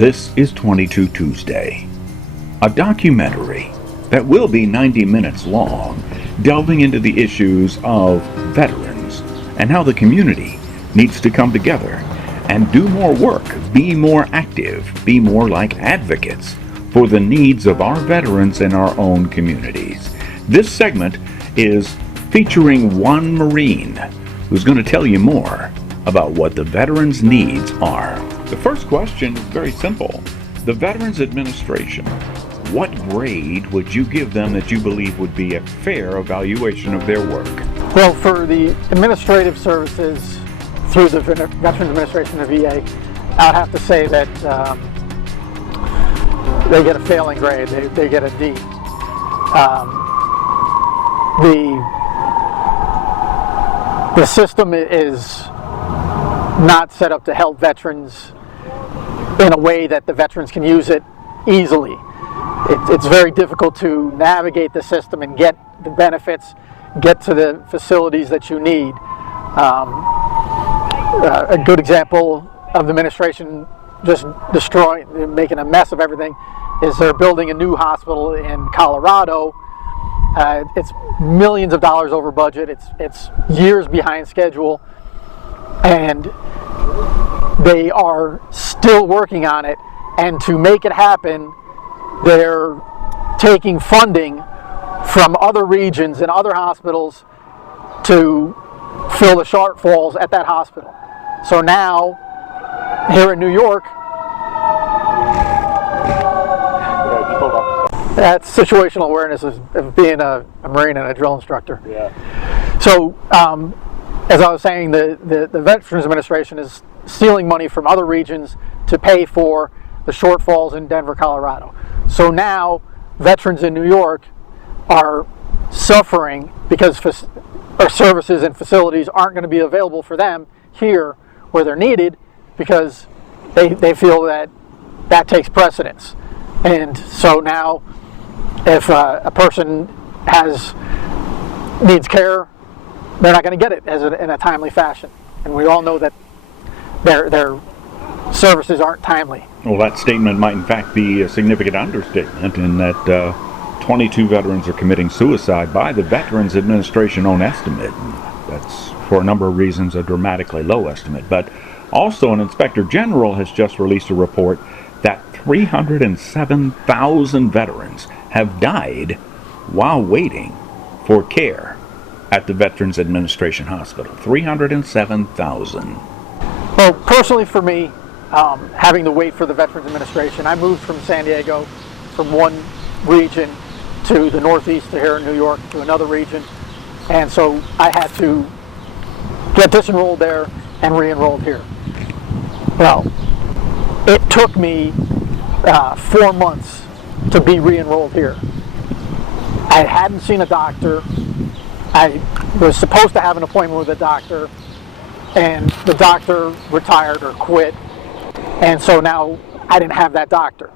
This is 22 Tuesday, a documentary that will be 90 minutes long, delving into the issues of veterans and how the community needs to come together and do more work, be more active, be more like advocates for the needs of our veterans in our own communities. This segment is featuring one Marine who's going to tell you more about what the veterans' needs are. The first question is very simple. The Veterans Administration, what grade would you give them that you believe would be a fair evaluation of their work? Well, for the administrative services through the Veterans Administration of VA, I'd have to say that they get a failing grade. They get a D. The system is not set up to help veterans in a way that the veterans can use it easily. It's very difficult to navigate the system and get the benefits, get to the facilities that you need. A good example of the administration just destroying, making a mess of everything, is they're building a new hospital in Colorado. It's millions of dollars over budget. It's years behind schedule, and they are still working on it. And to make it happen, they're taking funding from other regions and other hospitals to fill the shortfalls at that hospital. So now, here in New York, that's situational awareness of being a Marine and a drill instructor. Yeah. So, as I was saying, the Veterans Administration is stealing money from other regions to pay for the shortfalls in Denver, Colorado. So now, veterans in New York are suffering because our services and facilities aren't going to be available for them here where they're needed, because they feel that takes precedence. And so now, if a person needs care, they're not going to get it in a timely fashion. And we all know that their services aren't timely. Well, that statement might in fact be a significant understatement, in that 22 veterans are committing suicide by the Veterans Administration own estimate. That's, for a number of reasons, a dramatically low estimate. But also, an Inspector General has just released a report that 307,000 veterans have died while waiting for care at the Veterans Administration Hospital. 307,000. Well, personally for me, having to wait for the Veterans Administration, I moved from San Diego, from one region to the Northeast to here in New York to another region, and so I had to get disenrolled there and re-enrolled here. Well, it took me 4 months to be re-enrolled here. I hadn't seen a doctor. I was supposed to have an appointment with a doctor, and the doctor retired or quit, and so now I didn't have that doctor.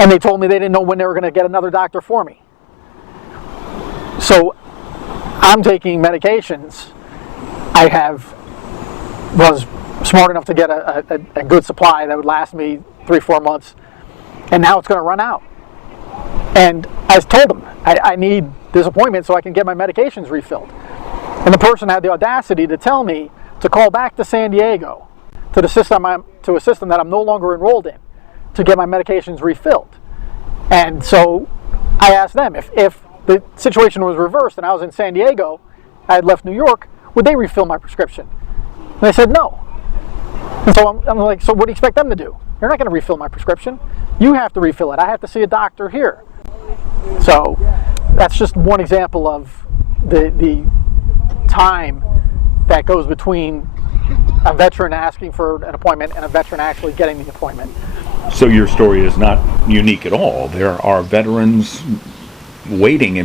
And they told me they didn't know when they were going to get another doctor for me. So I'm taking medications. I was smart enough to get a good supply that would last me 3-4 months, and now it's going to run out. And I told them I need this appointment so I can get my medications refilled. And the person had the audacity to tell me to call back to San Diego to a system that I'm no longer enrolled in to get my medications refilled. And so I asked them if the situation was reversed and I was in San Diego, I had left New York, would they refill my prescription? And they said no. And so I'm like, so what do you expect them to do? They're not going to refill my prescription. You have to refill it. I have to see a doctor here. So that's just one example of the time that goes between a veteran asking for an appointment and a veteran actually getting the appointment. So your story is not unique at all. There are veterans waiting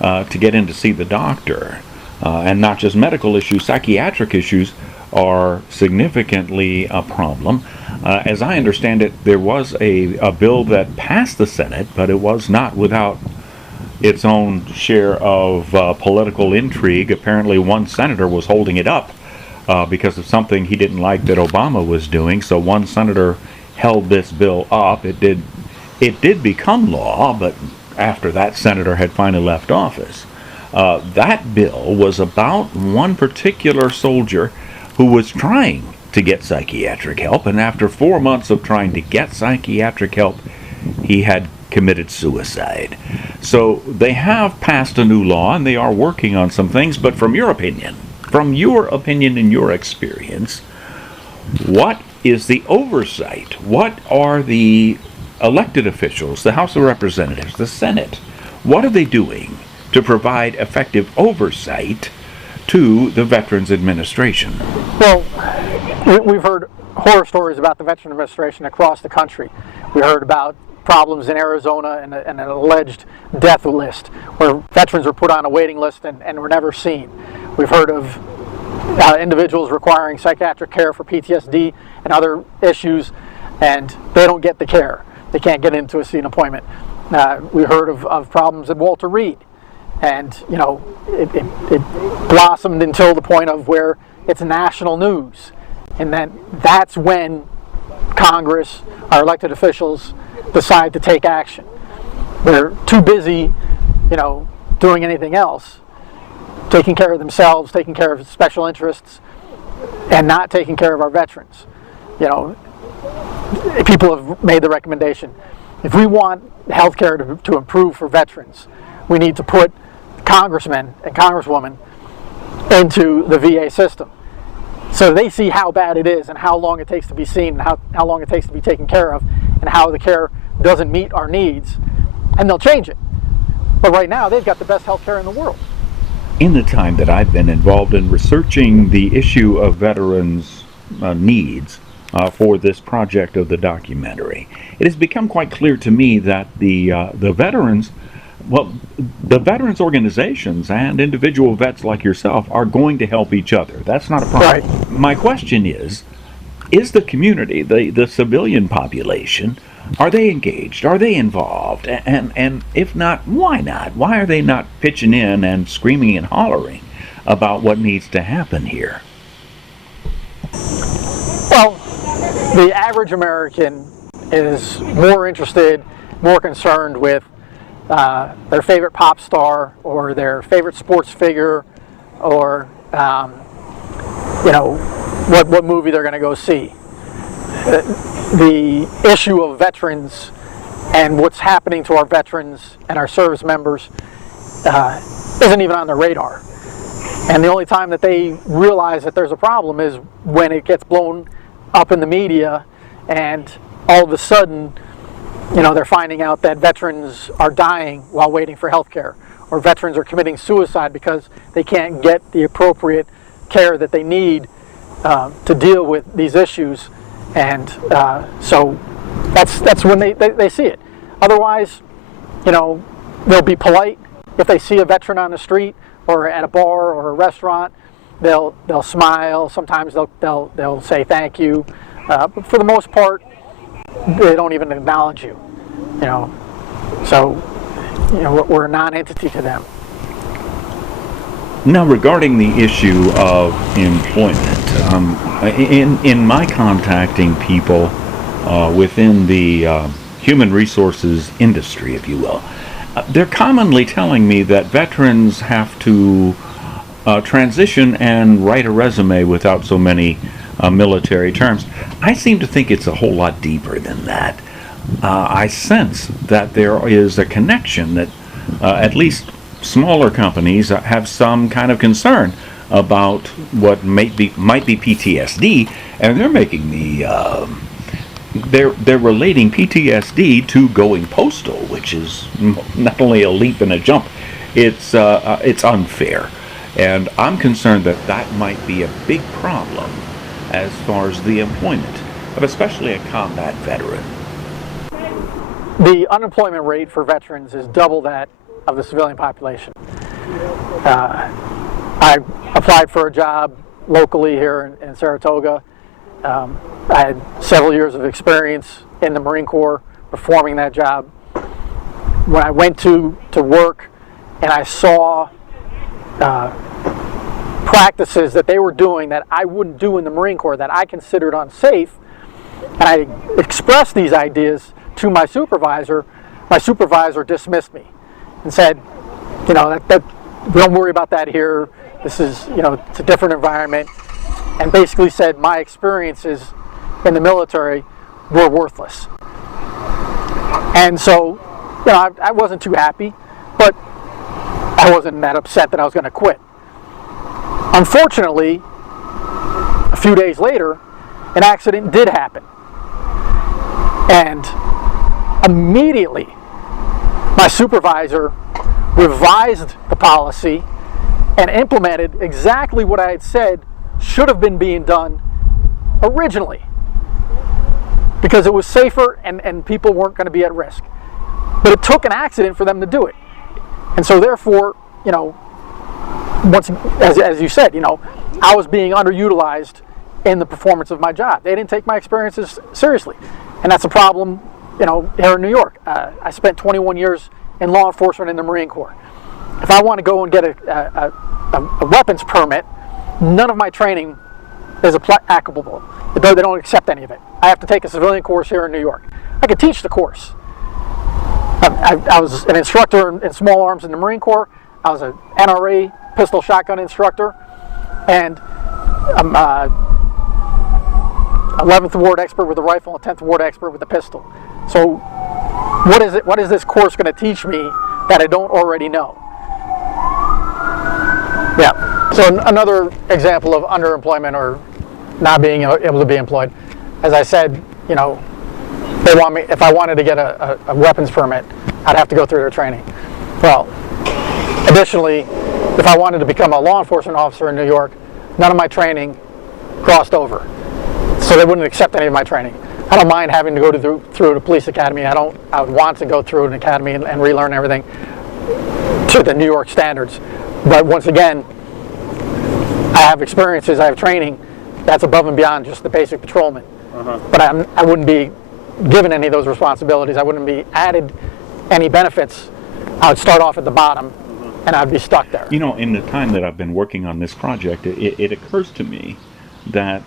to get in to see the doctor. And not just medical issues, psychiatric issues are significantly a problem. As I understand it, there was a bill that passed the Senate, but it was not without its own share of political intrigue. Apparently one senator was holding it up because of something he didn't like that Obama was doing. So one senator held this bill up. It did become law, but after that senator had finally left office. That bill was about one particular soldier who was trying to get psychiatric help, and after 4 months of trying to get psychiatric help, he had committed suicide. So they have passed a new law, and they are working on some things, but from your opinion and your experience, what is the oversight? What are the elected officials, the House of Representatives, the Senate, what are they doing to provide effective oversight to the Veterans Administration? Well, we've heard horror stories about the Veterans Administration across the country. We heard about problems in Arizona and an alleged death list where veterans were put on a waiting list and were never seen. We've heard of individuals requiring psychiatric care for PTSD and other issues, and they don't get the care. They can't get into a see an appointment. We heard of problems at Walter Reed, and it blossomed until the point of where it's national news, and then that's when Congress, our elected officials, decide to take action. They're too busy, doing anything else, taking care of themselves, taking care of special interests, and not taking care of our veterans. People have made the recommendation. If we want health care to improve for veterans, we need to put congressmen and congresswomen into the VA system so they see how bad it is and how long it takes to be seen and how long it takes to be taken care of and how the care doesn't meet our needs, and they'll change it. But right now, they've got the best health care in the world. In the time that I've been involved in researching the issue of veterans' needs for this project of the documentary, it has become quite clear to me that the veterans organizations and individual vets like yourself are going to help each other. That's not a problem. Right. My question is the community, the civilian population, are they engaged? Are they involved? And if not, why not? Why are they not pitching in and screaming and hollering about what needs to happen here? Well, the average American is more interested, more concerned with their favorite pop star or their favorite sports figure, or what movie they're going to go see. The issue of veterans and what's happening to our veterans and our service members isn't even on their radar. And the only time that they realize that there's a problem is when it gets blown up in the media, and all of a sudden, they're finding out that veterans are dying while waiting for health care, or veterans are committing suicide because they can't get the appropriate care that they need to deal with these issues. And so that's when they see it. Otherwise, they'll be polite. If they see a veteran on the street or at a bar or a restaurant, they'll smile. Sometimes they'll say thank you. But for the most part, they don't even acknowledge you. So we're a non-entity to them. Now, regarding the issue of employment, in my contacting people within the human resources industry, if you will, they're commonly telling me that veterans have to transition and write a resume without so many military terms. I seem to think it's a whole lot deeper than that. I sense that there is a connection that at least smaller companies have some kind of concern about what might be PTSD, and they're making they're relating PTSD to going postal, which is not only a leap and a jump, it's unfair, and I'm concerned that might be a big problem as far as the employment of especially a combat veteran. The unemployment rate for veterans is double that of the civilian population. I applied for a job locally here in Saratoga. I had several years of experience in the Marine Corps performing that job. When I went to work and I saw practices that they were doing that I wouldn't do in the Marine Corps, that I considered unsafe, and I expressed these ideas to my supervisor dismissed me and said, that we don't worry about that here. This is, it's a different environment, and basically said my experiences in the military were worthless. And so, I wasn't too happy, but I wasn't that upset that I was going to quit. Unfortunately, a few days later, an accident did happen. And immediately, my supervisor revised the policy and implemented exactly what I had said should have been being done originally, because it was safer and people weren't going to be at risk. But it took an accident for them to do it. And so therefore, once, as you said, I was being underutilized in the performance of my job. They didn't take my experiences seriously. And that's a problem, here in New York. I spent 21 years in law enforcement in the Marine Corps. If I want to go and get a weapons permit, none of my training is applicable. They don't accept any of it. I have to take a civilian course here in New York. I could teach the course. I was an instructor in small arms in the Marine Corps. I was an NRA pistol shotgun instructor, and I'm 11th award expert with the rifle and 10th award expert with the pistol. So what is this course going to teach me that I don't already know? Yeah. So another example of underemployment or not being able to be employed. As I said, they want me, if I wanted to get a weapons permit, I'd have to go through their training. Well, additionally, if I wanted to become a law enforcement officer in New York, none of my training crossed over. So they wouldn't accept any of my training. I don't mind having to go through the police academy. I would want to go through an academy and relearn everything to the New York standards. But once again, I have experiences, I have training that's above and beyond just the basic patrolman. But I wouldn't be given any of those responsibilities. I wouldn't be added any benefits. I would start off at the bottom, and I'd be stuck there. In the time that I've been working on this project, it occurs to me that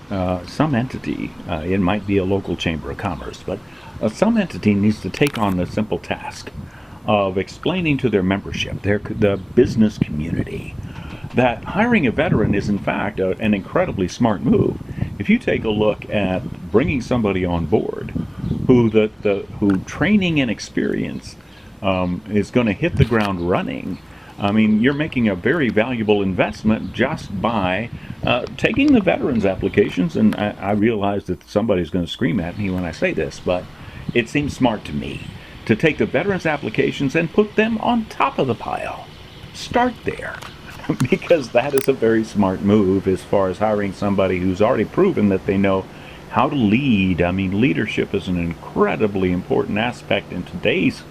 some entity, it might be a local chamber of commerce, but some entity needs to take on the simple task of explaining to their membership, the business community, that hiring a veteran is in fact an incredibly smart move. If you take a look at bringing somebody on board who training and experience is going to hit the ground running, I mean, you're making a very valuable investment just by taking the veterans applications. And I realize that somebody's going to scream at me when I say this, but it seems smart to me to take the veterans applications and put them on top of the pile. Start there. Because that is a very smart move as far as hiring somebody who's already proven that they know how to lead. I mean, leadership is an incredibly important aspect in today's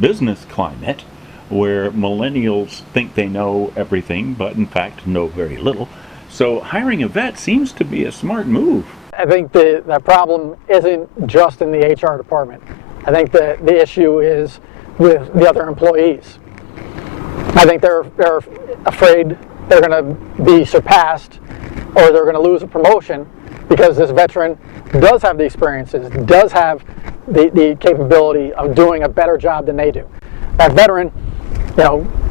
business climate, where millennials think they know everything, but in fact know very little. So hiring a vet seems to be a smart move. I think the problem isn't just in the HR department. I think the issue is with the other employees. I think they're afraid they're going to be surpassed or they're going to lose a promotion because this veteran does have the experiences, does have the capability of doing a better job than they do. That veteran,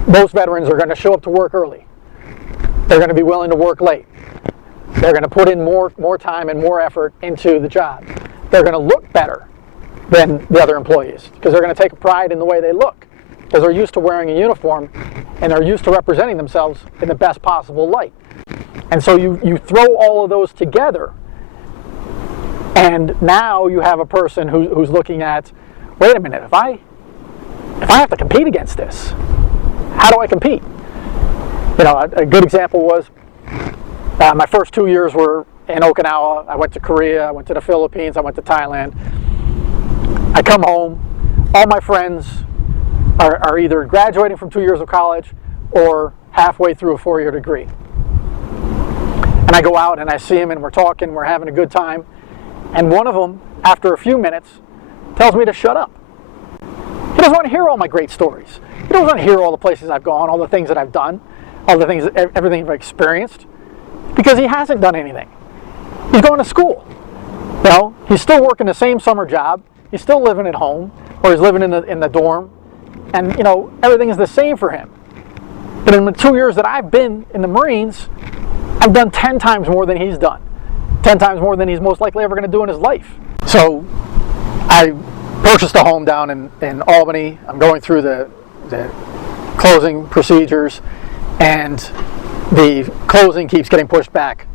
most veterans are going to show up to work early. They're going to be willing to work late. They're going to put in more time and more effort into the job. They're going to look better than the other employees because they're going to take pride in the way they look, because they're used to wearing a uniform and they're used to representing themselves in the best possible light. And so you throw all of those together, and now you have a person who's looking at, wait a minute, if I have to compete against this, how do I compete? A good example was my first 2 years were in Okinawa. I went to Korea, I went to the Philippines, I went to Thailand. I come home, all my friends are either graduating from 2 years of college or halfway through a 4-year degree. And I go out and I see them and we're talking, we're having a good time. And one of them, after a few minutes, tells me to shut up. He doesn't want to hear all my great stories. He doesn't want to hear all the places I've gone, all the things that I've done, all the things, everything I've experienced, because he hasn't done anything. He's going to school. He's still working the same summer job. He's still living at home, or he's living in the dorm, and everything is the same for him. But in the 2 years that I've been in the Marines, I've done 10 times more than he's done, 10 times more than he's most likely ever going to do in his life. So I purchased a home down in Albany. I'm going through the closing procedures, and the closing keeps getting pushed back.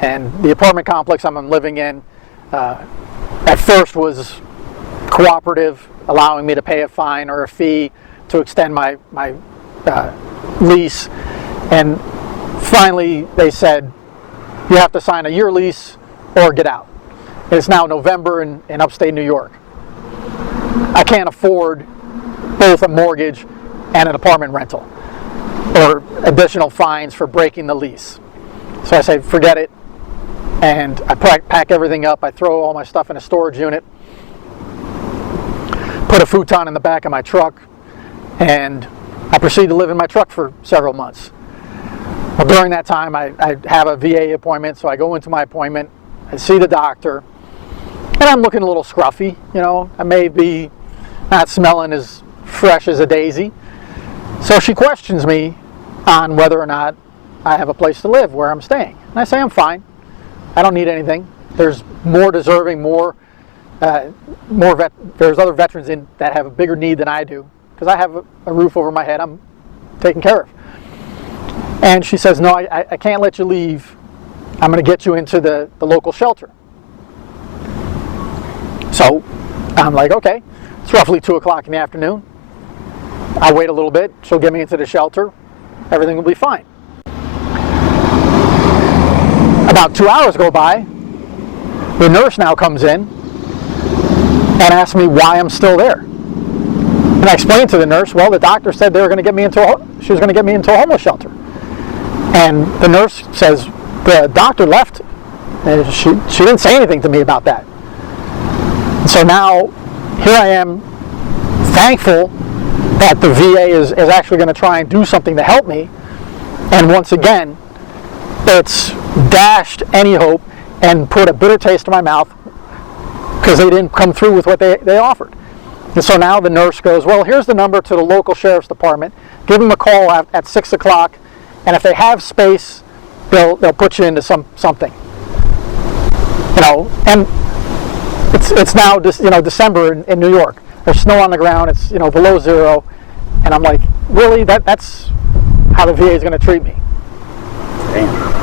And the apartment complex I'm living in at first was cooperative, allowing me to pay a fine or a fee to extend my lease. And finally they said, you have to sign a year lease or get out. It's now November in upstate New York. I can't afford both a mortgage and an apartment rental or additional fines for breaking the lease. So I say, forget it. And I pack everything up. I throw all my stuff in a storage unit, put a futon in the back of my truck, and I proceed to live in my truck for several months. Well, during that time, I have a VA appointment, so I go into my appointment, I see the doctor, and I'm looking a little scruffy. I may be not smelling as fresh as a daisy. So she questions me on whether or not I have a place to live where I'm staying. And I say, I'm fine. I don't need anything. There's more deserving, there's other veterans that have a bigger need than I do, because I have a roof over my head I'm taken care of. And she says, no, I can't let you leave. I'm going to get you into the local shelter. So I'm like, okay. It's roughly 2 o'clock in the afternoon. I'll wait a little bit. She'll get me into the shelter. Everything will be fine. About 2 hours go by. The nurse now comes in and asks me why I'm still there. And I explained to the nurse, well, the doctor said she was going to get me into a homeless shelter. And the nurse says, the doctor left. And she didn't say anything to me about that. And so now, here I am, thankful that the VA is actually going to try and do something to help me. And once again, it's dashed any hope and put a bitter taste in my mouth because they didn't come through with what they offered. And so now the nurse goes, well, here's the number to the local sheriff's department. Give them a call at 6 o'clock, and if they have space, they'll put you into something. And it's now December in New York. There's snow on the ground. It's below zero, and I'm like, really? That's how the VA is going to treat me? Damn.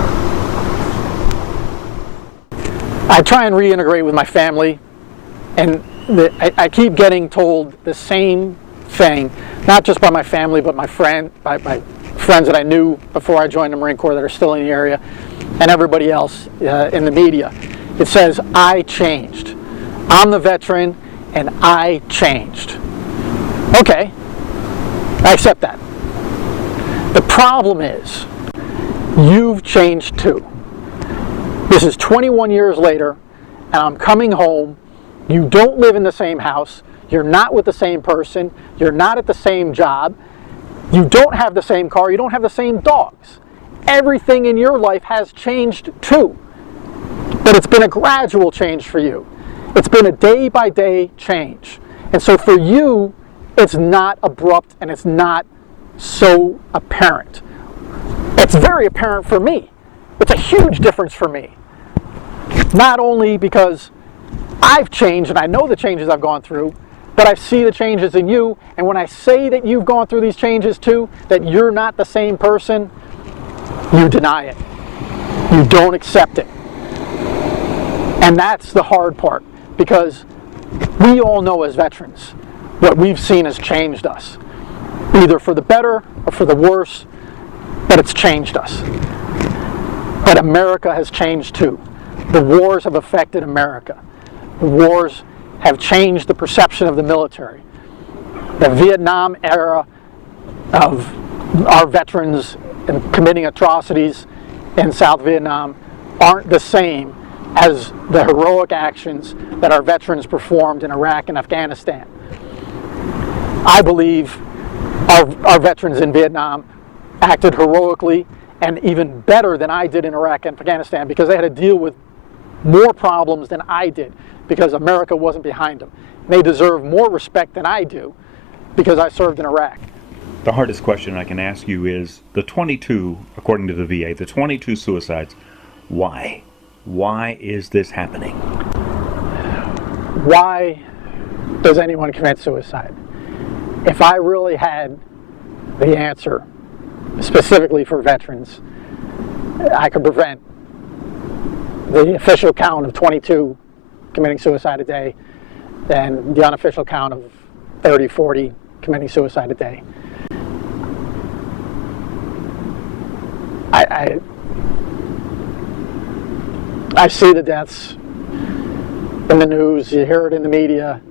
I try and reintegrate with my family, and I keep getting told the same thing, not just by my family, but by friends that I knew before I joined the Marine Corps that are still in the area, and everybody else in the media. It says, I changed. I'm the veteran, and I changed. Okay, I accept that. The problem is, you've changed too. This is 21 years later, and I'm coming home. You don't live in the same house. You're not with the same person. You're not at the same job. You don't have the same car. You don't have the same dogs. Everything in your life has changed too. But it's been a gradual change for you. It's been a day-by-day change. And so for you, it's not abrupt and it's not so apparent. It's very apparent for me. It's a huge difference for me. Not only because I've changed and I know the changes I've gone through, but I see the changes in you. And when I say that you've gone through these changes too, that you're not the same person, you deny it. You don't accept it. And that's the hard part, because we all know as veterans what we've seen has changed us, either for the better or for the worse, but it's changed us. But America has changed too. The wars have affected America. The wars have changed the perception of the military. The Vietnam era of our veterans and committing atrocities in South Vietnam aren't the same as the heroic actions that our veterans performed in Iraq and Afghanistan. I believe our veterans in Vietnam acted heroically and even better than I did in Iraq and Afghanistan, because they had to deal with more problems than I did because America wasn't behind them. They deserve more respect than I do because I served in Iraq. The hardest question I can ask you is the 22, according to the VA, the 22 suicides. Why? Why is this happening? Why does anyone commit suicide? If I really had the answer, specifically for veterans, I could prevent the official count of 22 committing suicide a day than the unofficial count of 30, 40 committing suicide a day. I see the deaths in the news, you hear it in the media,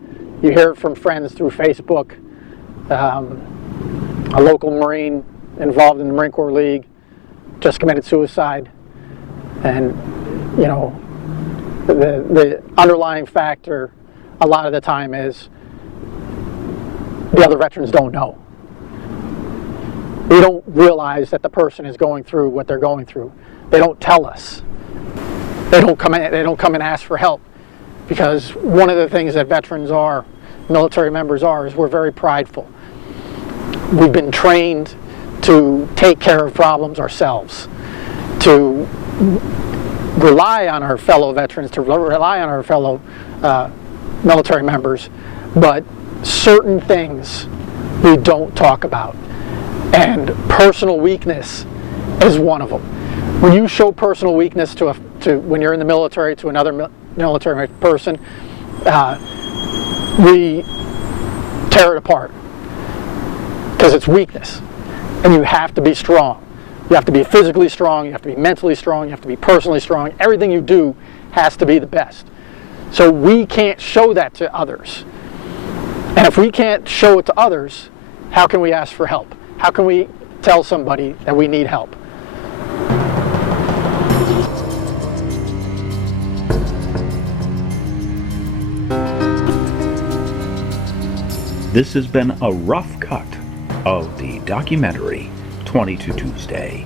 you hear it from friends through Facebook. A local Marine involved in the Marine Corps League just committed suicide. And, you know, the underlying factor a lot of the time is the other veterans don't know. We don't realize that the person is going through what they're going through. They don't tell us. They don't come and ask for help, because one of the things that veterans are, military members are, is we're very prideful. We've been trained to take care of problems ourselves, to rely on our fellow veterans, to rely on our fellow military members, but certain things we don't talk about. And personal weakness is one of them. When you show personal weakness to when you're in the military to another military person, we tear it apart because it's weakness. And you have to be strong. You have to be physically strong, you have to be mentally strong, you have to be personally strong. Everything you do has to be the best. So we can't show that to others. And if we can't show it to others, how can we ask for help? How can we tell somebody that we need help? This has been a rough cut of the documentary 22 Tuesday.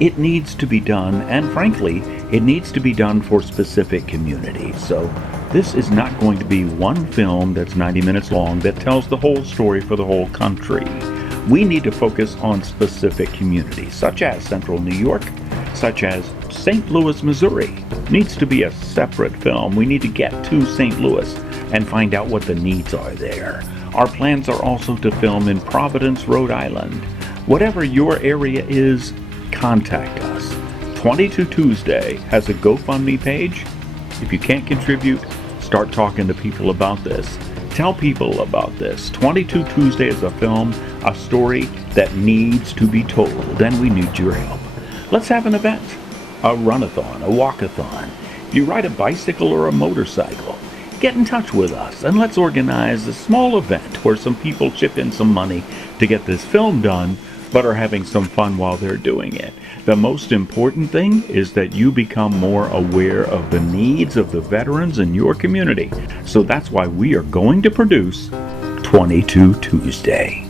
It needs to be done, and frankly, it needs to be done for specific communities. So this is not going to be one film that's 90 minutes long that tells the whole story for the whole country. We need to focus on specific communities, such as Central New York, such as St. Louis, Missouri. Needs to be a separate film. We need to get to St. Louis and find out what the needs are there. Our plans are also to film in Providence, Rhode Island. Whatever your area is, contact us. 22 Tuesday has a GoFundMe page. If you can't contribute, start talking to people about this. Tell people about this. 22 Tuesday is a film, a story that needs to be told, and we need your help. Let's have an event, a run-a-thon, a walk-a-thon. If you ride a bicycle or a motorcycle, get in touch with us and let's organize a small event where some people chip in some money to get this film done, but are having some fun while they're doing it. The most important thing is that you become more aware of the needs of the veterans in your community. So that's why we are going to produce 22 Tuesday.